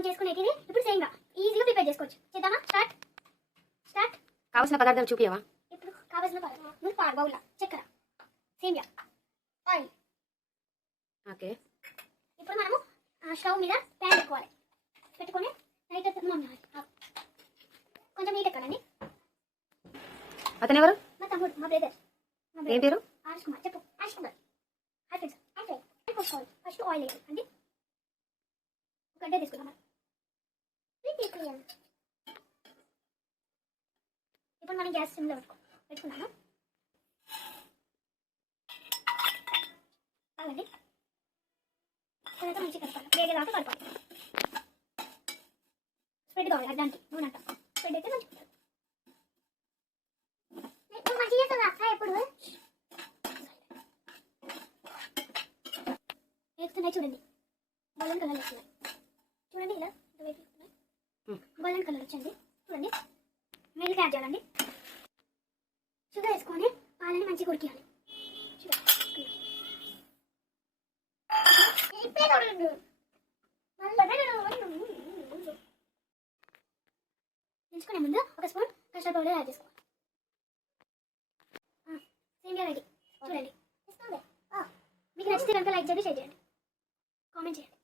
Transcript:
మనం చేసుకునేది ఇప్పుడు సేమ్గా ఈజీగా ప్రిపేర్ చేసుకోవచ్చు. చేద్దామా? స్టార్ట్ స్టార్ట్ కావాల్సిన పదార్థాలు చూపియవా ఇప్పుడు కావాల్సిన పదార్థం ముందు పాలు బౌల్ చక్కెర. సేమియా ఆయిల్ ఓకే. ఇప్పుడు మనము స్టవ్ మీద ప్యాన్ పెట్టుకోవాలి. పెట్టుకొని లైట్ కొంచెం నీట్ ఎక్కాలండి అతను ఎవరు మా తమ్ముడు మా బ్రదర్ ఏం పేరు? ఆయుష్ కుమార్. చెప్పు. Ayush Kumar. Hi friends first oil వేయాలి. అండి ఒక గడ్డ తీసుకుందాం ఇప్పుడు మనం గ్యాస్ సిమ్లో పెట్టుకో పెట్టుకున్నాను కాదండి తర్వాత మంచిగా కలపాలి వేగేదాకా కలపాలి స్ప్రెడ్ కావాలి అర్థానికి నూనె అంట స్ప్రెడ్ అయితే మంచిగా వేస్తున్నాయి చూడండి. గోల్డెన్ కలర్ చూడండి ఇలా ఇటువైపు. గోల్డెన్ కలర్ వచ్చింది. చూడండి. మిల్క్ యాడ్ చేయాలండి. షుగర్ వేసుకొని పాలని మంచిగా ఉడికియాలి. షుగర్ దించుకునే ముందు ఒక స్పూన్ కస్టర్డ్ పౌడర్ యాడ్ చేసుకోవాలి. సేమియా రెడీ చూడండి. మీకు నచ్చితే కనుక లైక్ చేయండి షేర్ చేయండి. కామెంట్ చేయండి.